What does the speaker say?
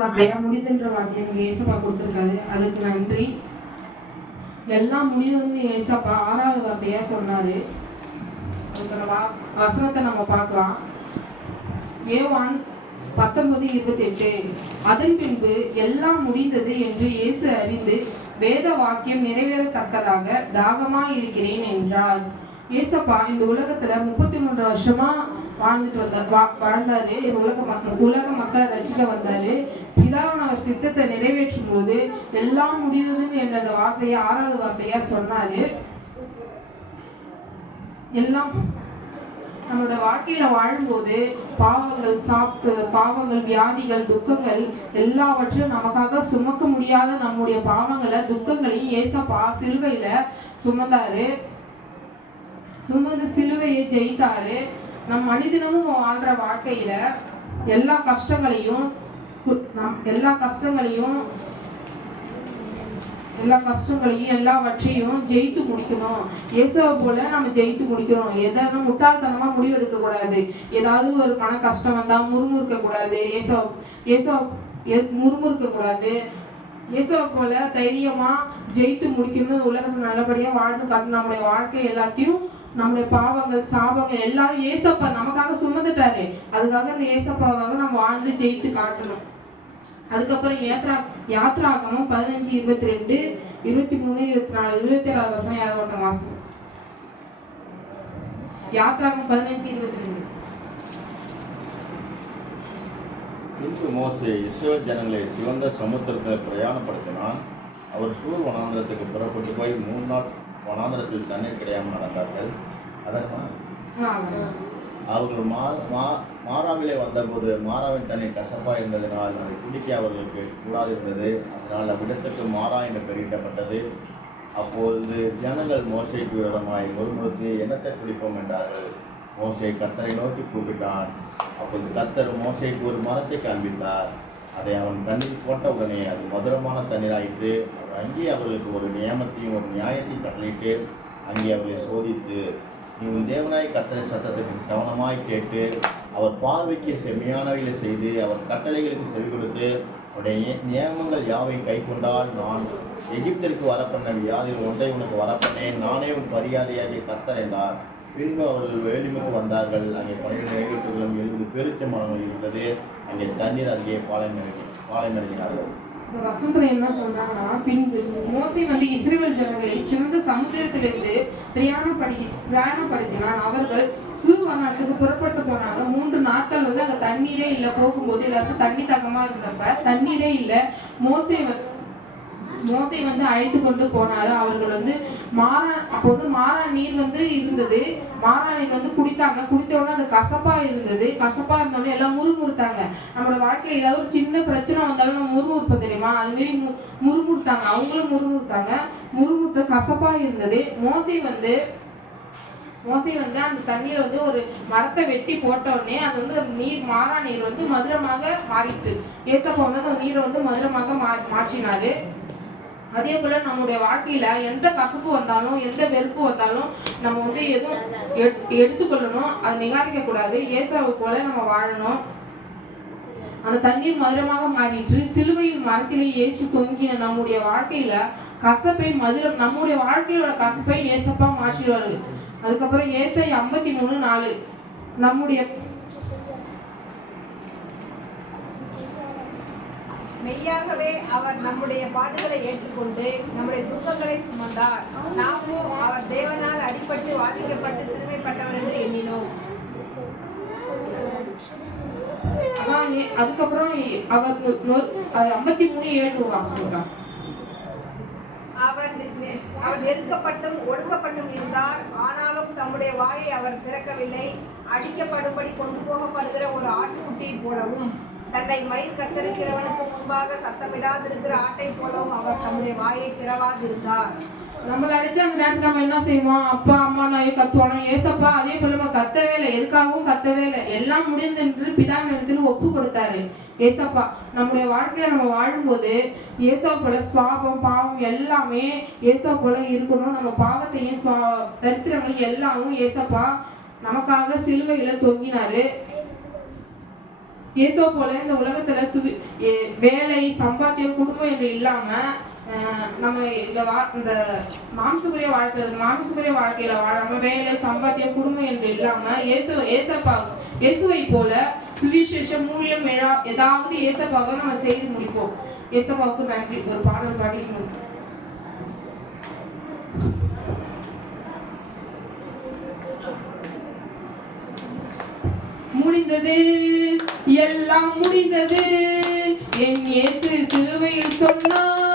வார்த்தையா முடிதுன்ற வார்த்தையை எனக்கு ஏசப்பா கொடுத்துருக்காரு. அதுக்கு நன்றி. எல்லாம் முடியுதுன்னு ஏசப்பா 6வது வார்த்தையா சொன்னாரு. அதுக்கான வசனத்தை நம்ம பார்க்கலாம். யோவான் 19:28. அதன் பின்பு எல்லாம் முடிந்தது என்று இயேசு அறிந்து வேத வாக்கியம் நிறைவேறத்தக்கதாக தாகமாய் இருக்கிறேன் என்றார். ஏசப்பா இந்த உலகத்துல 33 வருஷமா வாழ்ந்தாரு. உலக மக்களை ரசிக்க வந்தாரு. பிதாவின் அவர் சித்தத்தை நிறைவேற்றும் போது எல்லாம் முடியுதுன்னு என்ற அந்த வார்த்தையை 6வது வார்த்தையா சொன்னாரு. எல்லாம் நம்மளோட வாழ்க்கையில வாழும்போது பாவங்கள், வியாதிகள், துக்கங்கள் எல்லாவற்றையும் நமக்காக சுமக்க முடியாத நம்முடைய பாவங்களை, துக்கங்களையும் ஏசப்பா சிலுவையில சுமந்தாரு. சுமந்து சிலுவையை ஜெயித்தாரு. நம் மனிதனமும் வாழ்ற வாழ்க்கையில எல்லா கஷ்டங்களையும் எல்லாவற்றையும் ஜெயித்து முடிக்கணும். இயேசுவை போல நம்ம ஜெயித்து முடிக்கணும். எதாவது முட்டாள்தனமா முடிவெடுக்க கூடாது. ஏதாவது ஒரு மன கஷ்டம் வந்தா முறுமுறுக்க கூடாது. முறுமுறுக்க கூடாது. இயேசுவை போல தைரியமா ஜெயித்து முடிக்கணும். உலகத்துல நல்லபடியா வாழ்ந்து காட்டணும். நம்முடைய வாழ்க்கை எல்லாத்தையும், நம்முடைய பாவங்கள், சாபங்கள் எல்லாம் ஏசப்பா நமக்காக சுமந்துட்டாரு. அதுக்காக இந்த ஏசப்பாவாக நம்ம வாழ்ந்து ஜெயித்து காட்டணும். அதுக்கப்புறம் யாத்ராகமம் 15:22, 23, 24, 27வது வசனம் யாராவது ஒருத்தங்க வாசம். யாத்ராகமம் 15:22. இன்று மோசே இஸ்ரவேல் ஜனங்களை சிவந்த சமுத்திரத்தில் பிரயாணப்படுத்தினான். அவர் சூர் வனாந்திரத்துக்கு புறப்பட்டு போய் 3 நாள் வனாந்திரத்தில் தண்ணீர் கிடையாமல் நடந்தார்கள். அவர்கள் மாறாவிலே வந்தபோது மாறாவின் தண்ணீர் கசப்பாக இருந்ததினால் அதை குடிக்க அவர்களுக்கு கூடாது இருந்தது. அதனால் அவ்விடத்துக்கு மாறா என்று பெயரிடப்பட்டது. அப்பொழுது ஜனங்கள் மோசேக்கு விரோதமாய் முறுமுறுத்து என்னத்தை குடிப்போம் என்றார்கள். மோசே கர்த்தரை நோக்கி கூப்பிட்டான். அப்போது கர்த்தர் மோசேக்கு ஒரு மரத்தை காண்பித்தார். அதை அவன் கண்ணில் போட்டவுடனே அது மதுரமான தண்ணீராயிற்று. அவர் அங்கே அவர்களுக்கு ஒரு நியமத்தையும் ஒரு நியாயத்தையும் கட்டளையிட்டு அங்கே அவர்களை சோதித்து, நீ உன் தேவனாய் கர்த்தரை சத்தத்துக்கு கவனமாய் கேட்டு அவர் பார்வைக்கு செம்மையானவைகளை செய்து அவர் கட்டளைகளுக்கு செவி கொடுத்து அவருடைய நியமங்கள் யாவை கை கொண்டால் நான் எகிப்திற்கு வரப்பண்ண வியாதிகள் ஒன்றை உனக்கு வரப்பண்ணேன். நானே உன் பரியாதையாகிய கர்த்தர் என்றார். பின்பு அவர்கள் வேலிமுக்கு வந்தார்கள். அங்கே 12 ஏகத்துகளும் 70 பெருச்ச மரங்கள் இருந்தது. அங்கே தண்ணீர் அங்கே பாலைமடைகிறார்கள். இந்த வசனத்துல என்ன சொல்றாங்கன்னா, பின்பு மோசே இஸ்ரவேல் ஜனங்களை சிறந்த சமுத்திரத்திலிருந்து பிரயாணப்படுத்தினான். அவர்கள் சூர் வனாந்தரத்துக்கு புறப்பட்டு போனாங்க. 3 நாட்கள் அங்க தண்ணீரே இல்லை. போகும்போது எல்லாருக்கும் தண்ணி தகமா இருந்தப்ப தண்ணீரே இல்லை. மோசே அழைத்து கொண்டு போனாரு. அவர்கள் மாறா நீர் இருந்தது. மாறா நீர் குடித்தாங்க. குடித்த உடனே அது கசப்பா இருந்தது. கசப்பா இருந்தோடனே எல்லாம் முறுமுறுத்தாங்க. நம்மளோட வாழ்க்கையில ஏதாவது ஒரு சின்ன பிரச்சனை வந்தாலும் நம்ம முறுமுறுப்போம் தெரியுமா? அது மாரி முறுமுறுத்தாங்க. அவங்களும் முறுமுறுத்தாங்க. முறுமுறுத்த கசப்பா இருந்தது. மோசே அந்த தண்ணீரை ஒரு மரத்தை வெட்டி போட்ட உடனே அது நீர், மாறா நீர் மதுரமாக மாறிட்டு ஏசப்பா அந்த நீரை மதுரமாக மாற்றினாரு. அதே போல நம்முடைய வாழ்க்கையில எந்த கசப்பு வந்தாலும், எந்த வெறுப்பு வந்தாலும் நம்ம எதுவும் எடுத்துக்கொள்ளணும். அதை நிகாரிக்க கூடாது. ஏசாவை போல நம்ம வாழணும். அந்த தண்ணீர் மதுரமாக மாறிட்டு சிலுவையின் மரத்திலே இயேசு தொங்கின நம்முடைய வாழ்க்கையில கசப்பை மதுரம், நம்முடைய வாழ்க்கையோட கசப்பை ஏசப்பா மாற்றிடுவாரு. அதுக்கப்புறம் ஏசாய் 53:4 நம்முடைய மெய்யாகவே அவர் நம்முடைய பாடுகளை ஏற்றுக்கொண்டு நம்முடைய துக்கங்களை சுமந்தார். நாமும் அவர் தேவனால் அடிபட்டு வாதிக்கப்பட்டு சிறுமைப்பட்டவர் என்று எண்ணினோம். அதுக்கப்புறம் அவர் 53:7 வாசிக்கிறார். அவர் நெருக்கப்பட்டும் ஒடுக்கப்பட்டும் இருந்தார். ஆனாலும் தம்முடைய வாயை அவர் திறக்கவில்லை. அடிக்கப்படும்படி கொண்டு போகப்படுகிற ஒரு ஆட்டுக்குட்டியை போலவும் தன்னை மயில் கத்தரிக்கிறவனுக்கு முன்பாக சத்தமிடாதிருக்கிற ஆட்டை போலவும் அவர் தம்முடைய வாயை திறவாதிருந்தார். நம்மள அடிச்சு அந்த நேரத்துல நம்ம என்ன செய்வோம்? அப்பா அம்மா நாயே கத்துவானோ. ஏசப்பா அதே போல நம்ம கத்தவே இல்லை. எதுக்காகவும் கத்தவே இல்லை. எல்லாம் முடிந்து என்று பிதாவின் இடத்துல ஒப்பு கொடுத்தாரு ஏசப்பா. நம்முடைய வாழ்க்கையில நம்ம வாழும்போது ஏசா போல சுவாபம், பாவம் எல்லாமே ஏசா போல இருக்கணும். நம்ம பாவத்தையும் தரித்திரங்களையும் எல்லாமும் ஏசப்பா நமக்காக சிலுவையில தொங்கினாரு. இயேசு போல இந்த உலகத்துல வேலை சம்பாத்தியம் குடும்பம் என்று இல்லாம நம்ம இந்த மாம்சக்குரிய வாழ்க்கையில வாழாம வேலை சம்பாத்தியம் குடும்பம் என்று இல்லாம இயேசுவை போல சுவிசேஷம் ஊழியம் ஏதாவது ஏசப்பாக நம்ம செய்து முடிப்போம். ஏசப்பாவுக்கு நன்றி. ஒரு பாடல் பாடி முடிந்தது, எல்லாம் முடிந்தது, என் இயேசு சிலுவையில் சொன்னார்